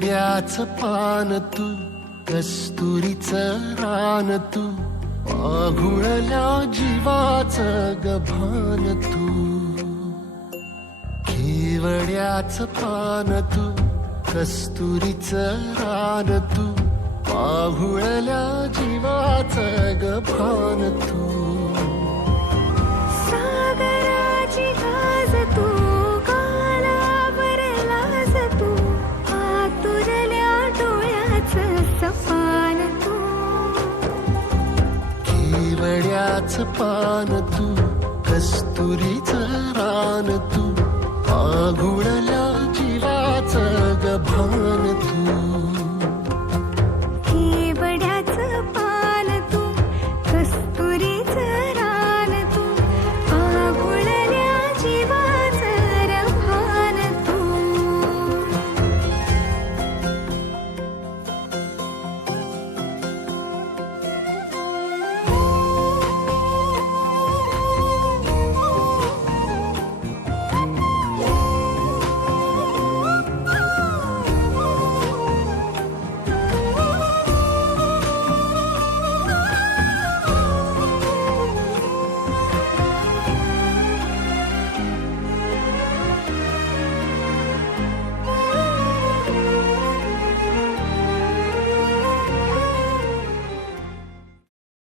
केवड्याचं पान तू, कस्तुरीचं रान तू, पाघुळल्या जीवाचं गभान तू. केवड्याचं पान तू, कस्तुरीचं रान तू, पाघुळल्या जीवाचं गभान तू. सागराची गाज तू, कालावरलास तू, आतुरल्या डोळ्याचं सपान तू. केवड्याचं पान तू, कस्तुरीचं